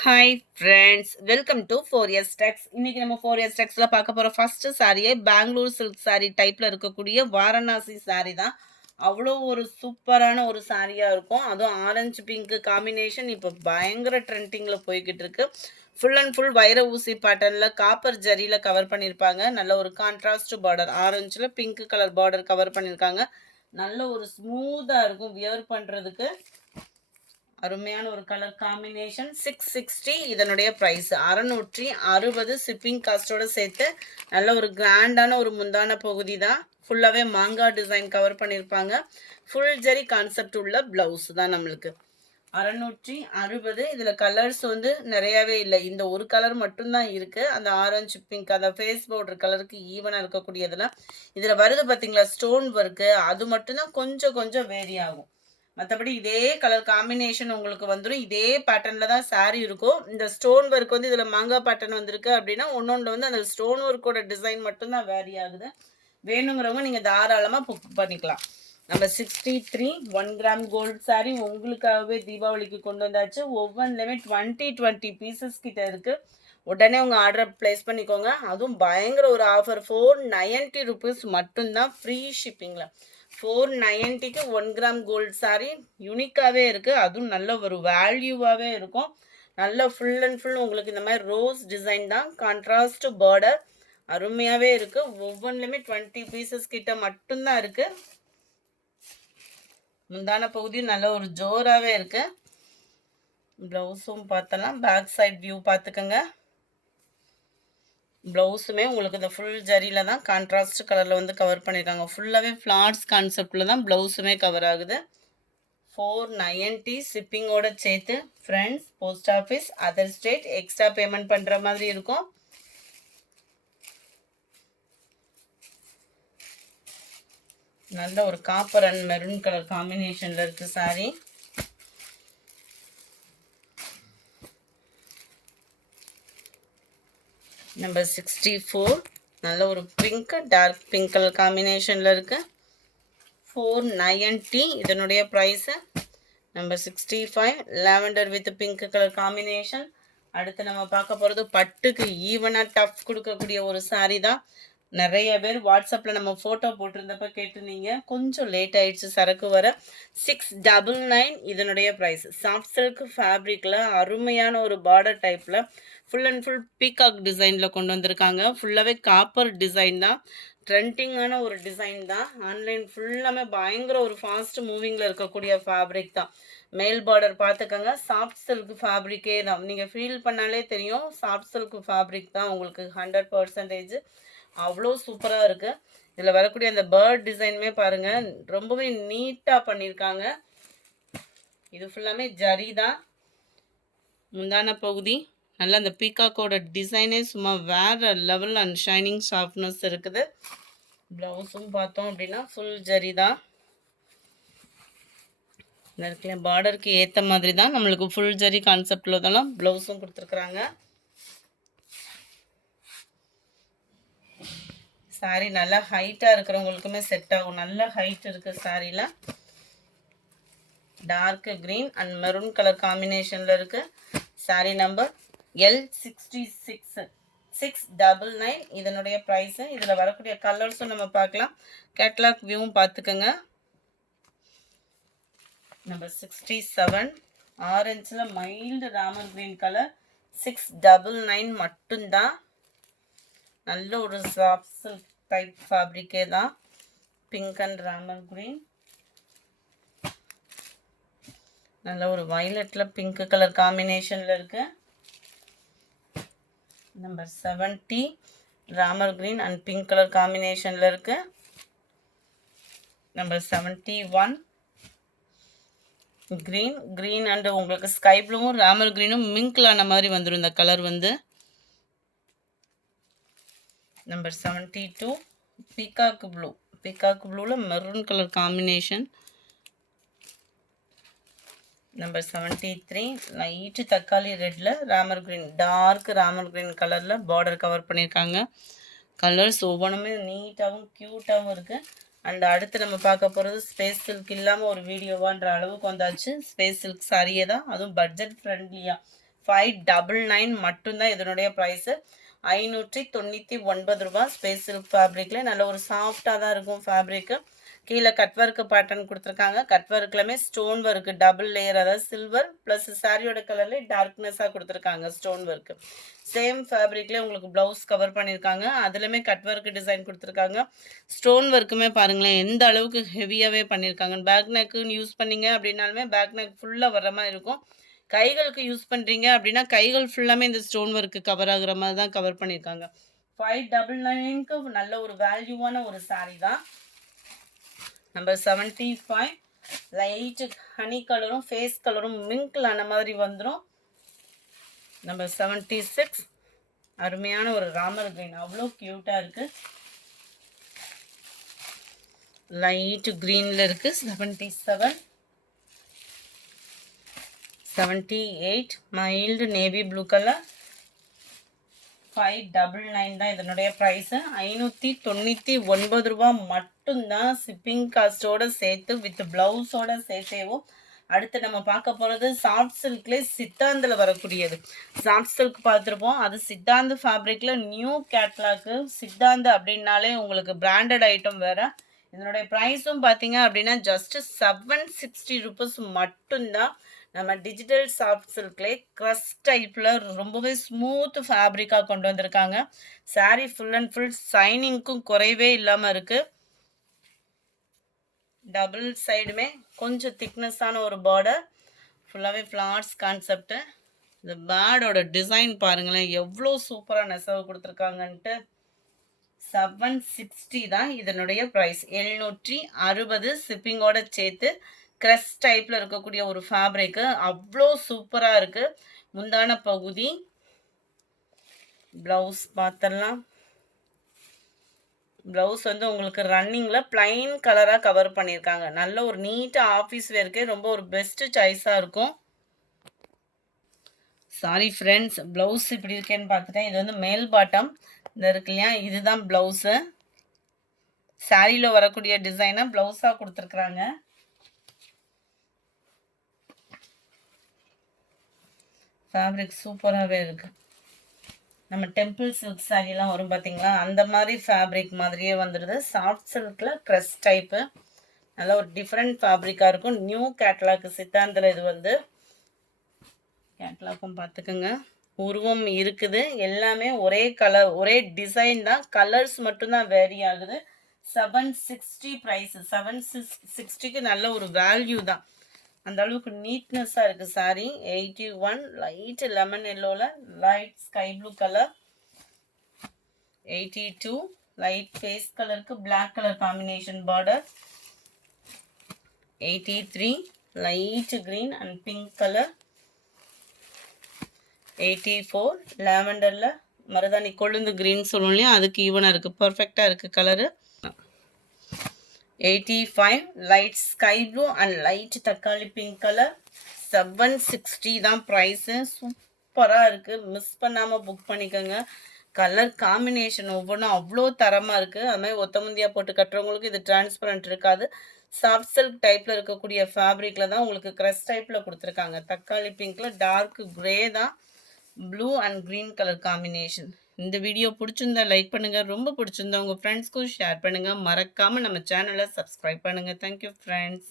Hi friends, welcome to 4S Tex. இன்னைக்கு நம்ம 4S Texல பார்க்க போகிற ஃபர்ஸ்ட் சாரியே பெங்களூர் சில்க் சாரி டைப்பில் இருக்கக்கூடிய வாரணாசி சாரி தான். அவ்வளோ ஒரு சூப்பரான ஒரு சாரியாக இருக்கும். அதுவும் ஆரஞ்சு பிங்க் காம்பினேஷன் இப்போ பயங்கர ட்ரெண்டிங்கில் போய்கிட்டு இருக்கு. ஃபுல் அண்ட் ஃபுல் வைர ஊசி பேட்டர்னில் காப்பர் ஜரியில் கவர் பண்ணியிருப்பாங்க. நல்ல ஒரு கான்ட்ராஸ்ட் பார்டர், ஆரஞ்சில் பிங்க் கலர் பார்டர் கவர் பண்ணியிருக்காங்க. நல்ல ஒரு ஸ்மூத்தாக இருக்கும் வியர் பண்ணுறதுக்கு. அருமையான ஒரு கலர் காம்பினேஷன். 660 இதனுடைய ப்ரைஸ் 660 ஷிப்பிங் காஸ்டோட சேர்த்து. நல்ல ஒரு கிராண்டான ஒரு முந்தான பகுதி தான். ஃபுல்லாகவே மாங்கா டிசைன் கவர் பண்ணியிருப்பாங்க. ஃபுல் ஜரி கான்செப்ட் உள்ள ப்ளவுஸ் தான் நம்மளுக்கு 660. இதில் கலர்ஸ் வந்து நிறையாவே இல்லை, இந்த ஒரு கலர் மட்டும்தான் இருக்குது. அந்த ஆரஞ்சு பிங்க், அந்த ஃபேஸ் பவுடர் கலருக்கு ஈவனாக இருக்கக்கூடியதெல்லாம் இதில் வருது. பார்த்தீங்களா ஸ்டோன் ஒர்க்கு, அது மட்டும்தான் கொஞ்சம் கொஞ்சம் வேரி ஆகும். மற்றபடி இதே கலர் காம்பினேஷன் உங்களுக்கு வந்துடும். இதே பேட்டர்னில் தான் சாரீ இருக்கும். இந்த ஸ்டோன் ஒர்க் வந்து இதில் மாங்கா பேட்டர்ன் வந்திருக்கு அப்படின்னா ஒன்னொன்று வந்து அந்த ஸ்டோன் ஒர்க்கோட டிசைன் மட்டும்தான் வேரி ஆகுது. வேணுங்கிறவங்க நீங்கள் தாராளமாக புக் பண்ணிக்கலாம். நம்ம 63 1 கிராம் கோல்டு சாரீ உங்களுக்காகவே தீபாவளிக்கு கொண்டு வந்தாச்சு. ஒவ்வொன்றுலையுமே 20 பீசஸ் கிட்ட இருக்குது. உடனே உங்கள் ஆர்டரை ப்ளேஸ் பண்ணிக்கோங்க. அதுவும் பயங்கர ஒரு ஆஃபர், 490 ருபீஸ் மட்டும்தான், ஃப்ரீ ஷிப்பிங்கில். 490க்கு 1 கிராம் கோல்டு சாரீ யூனிக்காகவே இருக்குது. அதுவும் நல்ல ஒரு வேல்யூவாகவே இருக்கும். நல்ல ஃபுல் அண்ட் ஃபுல் உங்களுக்கு இந்த மாதிரி ரோஸ் டிசைன் தான், கான்ட்ராஸ்ட் பார்டர், அருமையாகவே இருக்குது. ஒவ்வொன்றுலையுமே 20 பீசஸ் கிட்ட மட்டும்தான் இருக்குது. முந்தான பகுதியும் நல்ல ஒரு ஜோராகவே இருக்குது. ப்ளவுஸும் பார்த்தலாம். பேக் சைட் வியூ பார்த்துக்கோங்க. ப்ளவுஸுமே உங்களுக்கு இந்த ஃபுல் ஜரியில் தான் கான்ட்ராஸ்ட் கலரில் வந்து கவர் பண்ணியிருக்காங்க. ஃபுல்லாகவே ஃப்ளார்ஸ் கான்செப்டில் தான் ப்ளவுஸுமே கவர் ஆகுது. 490 ஷிப்பிங்கோட சேர்த்து. Friends, post office, other state extra payment பண்ணுற மாதிரி இருக்கும். நல்ல ஒரு காப்பர் அண்ட் மெரூன் கலர் காம்பினேஷனில் இருக்குது சாரீ. நம்பர் 64 நல்ல ஒரு பிங்க், டார்க் பிங்க் கலர் காம்பினேஷனில் இருக்குது. 490 இதனுடைய price. Number 65 lavender with pink colour combination. அடுத்து நம்ம பார்க்க போகிறது பட்டுக்கு ஈவனாக டஃப் கொடுக்கக்கூடிய ஒரு சாரீ தான். நிறைய பேர் வாட்ஸ்அப்பில் நம்ம ஃபோட்டோ போட்டிருந்தப்ப கேட்டிருந்தீங்க. கொஞ்சம் லேட் ஆகிடுச்சு சரக்கு வர. 699 இதனுடைய ப்ரைஸ். சாஃப்ட் சில்க் ஃபேப்ரிக்கில் அருமையான ஒரு பார்டர் டைப்பில் ஃபுல் அண்ட் ஃபுல் பீகாக் டிசைனில் கொண்டு வந்திருக்காங்க. ஃபுல்லாகவே காப்பர் டிசைன் தான். ட்ரெண்டிங்கான ஒரு டிசைன் தான். ஆன்லைன் ஃபுல்லாமே பயங்கர ஒரு ஃபாஸ்ட் மூவிங்கில் இருக்கக்கூடிய ஃபேப்ரிக் தான். மேல் பார்டர் பார்த்துக்கோங்க. சாஃப்ட் சில்க் ஃபேப்ரிக்கே தான். நீங்கள் ஃபீல் பண்ணாலே தெரியும் சாஃப்ட் சில்க் ஃபேப்ரிக் தான் உங்களுக்கு 100%. அவ்வளோ சூப்பராக இருக்குது. இதில் வரக்கூடிய அந்த பேர்ட் டிசைனுமே பாருங்கள், ரொம்பவே நீட்டாக பண்ணியிருக்காங்க. இது ஃபுல்லாமே ஜரி தான். முந்தான பகுதி நல்லா அந்த பீகாக்கோட டிசைனே சும்மா வேறு லெவல் அண்ட் ஷைனிங் சாஃப்ட்னஸ் இருக்குது. ப்ளவுஸும் பார்த்தோம் அப்படின்னா ஃபுல் ஜரி தான். இந்த பார்டருக்கு ஏற்ற மாதிரி தான் நம்மளுக்கு ஃபுல் ஜரி கான்செப்டில் தான் ப்ளவுஸும் கொடுத்துருக்குறாங்க. சாரீ நல்லா ஹைட்டாக இருக்கிறவங்களுக்குமே செட் ஆகும். நல்ல ஹைட் இருக்குது சாரியில். Dark green and maroon colour காம்பினேஷனில் இருக்குது. சாரீ நம்பர் L66 699 இதனுடைய ப்ரைஸு. இதில் வரக்கூடிய கலர்ஸும் நம்ம பார்க்கலாம். கேட்லாக் வியூவும் பார்த்துக்கோங்க. நம்பர் 67 ஆரஞ்சில் மைல்டு ராமர் க்ரீன் கலர். 699 மட்டும்தான். நல்ல ஒரு சாஃப்ட் சில்க் டைப் ஃபேப்ரிக்கே தான். பிங்க் அண்ட் ராமர் க்ரீன், நல்ல ஒரு வயலட்டில் பிங்க் கலர் காம்பினேஷனில் இருக்கு. Number 70 Ramar green and pink colour காம்பினேஷனில் இருக்கு. நம்பர் 71 க்ரீன் அண்ட் உங்களுக்கு ஸ்கை ப்ளூவும் ராமர் க்ரீனும் மிங்கிள் ஆன மாதிரி வந்துடும் இந்த கலர் வந்து. நம்பர் 72 பீகாக் ப்ளூவில் maroon colour combination. Number 73 light தக்காளி ரெட்டில் Ramar green, dark Ramar green கலரில் பார்டர் கவர் பண்ணியிருக்காங்க. கலர்ஸ் ஒவ்வொன்றுமே நீட்டாகவும் க்யூட்டாகவும் இருக்குது. அண்ட் அடுத்து நம்ம பார்க்க போகிறது ஸ்பேஸ் சில்க் இல்லாமல் ஒரு வீடியோவான்ற அளவுக்கு வந்தாச்சு. ஸ்பேஸ் சில்க் சாரியே தான், அதுவும் பட்ஜெட் ஃப்ரெண்ட்லியாக 599 மட்டும்தான் இதனுடைய ப்ரைஸு. 599 ரூபா. ஸ்பேஸ் சில்க் ஃபேப்ரிக்ல நல்ல ஒரு சாஃப்டாக தான் இருக்கும் ஃபேப்ரிக்கு. கீழே கட் ஒர்க்கு பேட்டர்ன் கொடுத்துருக்காங்க. கட் ஒர்க்லமே ஸ்டோன் ஒர்க்கு டபுள் லேயர், அதாவது சில்வர் ப்ளஸ் சாரியோட கலர்லேயே டார்க்னஸாக கொடுத்துருக்காங்க ஸ்டோன் ஒர்க்கு. சேம் ஃபேப்ரிக்லேயே உங்களுக்கு ப்ளவுஸ் கவர் பண்ணியிருக்காங்க. அதுலேயுமே கட் ஒர்க்கு டிசைன் கொடுத்துருக்காங்க. ஸ்டோன் ஒர்க்குமே பாருங்களேன் எந்த அளவுக்கு ஹெவியாகவே பண்ணியிருக்காங்க. பேக் நெக்குன்னு யூஸ் பண்ணிங்க அப்படின்னாலுமே பேக் நெக் ஃபுல்லாக வர்ற மாதிரி இருக்கும். கைகளுக்கு யூஸ் பண்ணுறீங்க அப்படின்னா கைகள் ஃபுல்லாமே இந்த ஸ்டோன் ஒர்க்கு கவர் ஆகுற மாதிரி தான் கவர் பண்ணியிருக்காங்க. 599க்கு நல்ல ஒரு வேல்யூவான ஒரு சாரீ தான். நம்பர் 75 லைட் ஹனி கலரும் ஃபேஸ் கலரும் மிங்கிள் ஆன மாதிரி வந்துடும். நம்பர் 76 அருமையான ஒரு ராமர் கிரீன், அவ்வளோ க்யூட்டாக இருக்குது. லைட் க்ரீனில் இருக்குது. 77 78 மைல்டு நேவி ப்ளூ கலர். 599 தான் இதனுடைய ப்ரைஸு. 599 ரூபா மட்டும்தான் ஷிப்பிங் காஸ்ட்டோட சேர்த்து வித் ப்ளவுஸோட சேர்த்தேவும். அடுத்து நம்ம பார்க்க போகிறது சாஃப்ட் சில்க்லேயே சித்தாந்தில் வரக்கூடியது. சாஃப்ட் சில்க் பார்த்துருப்போம், அது சித்தாந்து ஃபேப்ரிக்கில் நியூ கேட்லாக்கு. சித்தாந்து அப்படின்னாலே உங்களுக்கு பிராண்டட் ஐட்டம் வேறு. இதனுடைய ப்ரைஸும் பார்த்தீங்க அப்படின்னா ஜஸ்ட்டு 760 ருபீஸ் மட்டும்தான். நம்ம டிஜிட்டல் சாஃப்ட் சில்க்லே க்ரஷ் டைப்பில் ரொம்பவே ஸ்மூத் ஃபேப்ரிக்காக கொண்டு வந்திருக்காங்க. சாரீ ஃபுல் அண்ட் ஃபுல் ஷைனிங்க்கும் குறைவே இல்லாமல் இருக்குது. டபுள் சைடுமே கொஞ்சம் திக்னஸான ஒரு பார்டர், ஃபுல்லாகவே ஃப்ளார்ஸ் கான்செப்டு. இந்த பேர்டோட டிசைன் பாருங்களேன் எவ்வளோ சூப்பராக நெசவு கொடுத்துருக்காங்கன்ட்டு. 760 தான் இதனுடைய ப்ரைஸ். 760 ஷிப்பிங்கோட சேர்த்து. க்ரஷ் டைப்பில் இருக்கக்கூடிய ஒரு ஃபேப்ரிக்கு அவ்வளோ சூப்பராக இருக்குது. முந்தான பகுதி ப்ளவுஸ் பார்த்துடலாம். ப்ளவுஸ் வந்து உங்களுக்கு ரன்னிங்கில் ப்ளைன் கலராக கவர் பண்ணியிருக்காங்க. நல்ல ஒரு நீட்டாக ஆஃபீஸ் வேர்க்கே ரொம்ப ஒரு பெஸ்ட்டு சாய்ஸாக இருக்கும். சாரி ஃப்ரெண்ட்ஸ், ப்ளவுஸ் இப்படி இருக்கேன்னு பார்த்துட்டேன். இது வந்து மேல் பாட்டம் இந்த இருக்கு இல்லையா, இதுதான் ப்ளவுஸு. சாரியில் வரக்கூடிய டிசைனை ப்ளவுஸாக கொடுத்துருக்குறாங்க. ஃபேப்ரிக் சூப்பராகவே இருக்குது. நம்ம டெம்பிள் சில்க் சாரீலாம் வரும் பார்த்தீங்களா, அந்த மாதிரி ஃபேப்ரிக் மாதிரியே வந்துடுது. சாஃப்ட் சில்கில் க்ரஷ் டைப்பு நல்ல ஒரு டிஃப்ரெண்ட் ஃபேப்ரிக்காக இருக்கும். நியூ கேட்லாக் சித்தாந்தில் இது வந்து கேட்லாக்கும் பார்த்துக்குங்க. உருவம் இருக்குது, எல்லாமே ஒரே கலர் ஒரே டிசைன் தான், கலர்ஸ் மட்டும்தான் வேரி ஆகுது. 760 ப்ரைஸு. 760க்கு நல்ல ஒரு வேல்யூ தான். அந்த அளவுக்கு நீட்னஸாக இருக்குது சாரீ. 81 லைட் லெமன் எல்லோவில் light sky blue colour. 82 light ஃபேஸ் கலருக்கு black colour combination border. 83 light green and pink colour. 84 லாவெண்டரில் மருதாணி கொழுந்து க்ரீன் சொல்லுவோம் இல்லையா, அதுக்கு ஈவனாக இருக்குது, பர்ஃபெக்டாக இருக்குது colour. 85 light sky blue and light தக்காளி பிங்க் கலர். 760 தான் ப்ரைஸு. சூப்பராக இருக்குது, மிஸ் பண்ணாமல் புக் பண்ணிக்கோங்க. கலர் காம்பினேஷன் ஒவ்வொன்றும் அவ்வளோ தரமாக இருக்குது. அது மாதிரி ஒத்த முந்தியாக போட்டு கட்டுறவங்களுக்கு இது டிரான்ஸ்பரண்ட் இருக்காது. சாஃப்ட் சில்க் டைப்பில் இருக்கக்கூடிய ஃபேப்ரிக்கில் தான் உங்களுக்கு க்ரஷ் டைப்பில் கொடுத்துருக்காங்க. தக்காளி பிங்க்கில் டார்க் க்ரே தான், blue and green colour combination. இந்த வீடியோ பிடிச்சிருந்தா லைக் பண்ணுங்கள், ரொம்ப பிடிச்சிருந்தா உங்கள் ஃப்ரெண்ட்ஸ்க்கும் ஷேர் பண்ணுங்கள். மறக்காமல் நம்ம சேனலை சப்ஸ்கிரைப் பண்ணுங்கள். Thank you friends.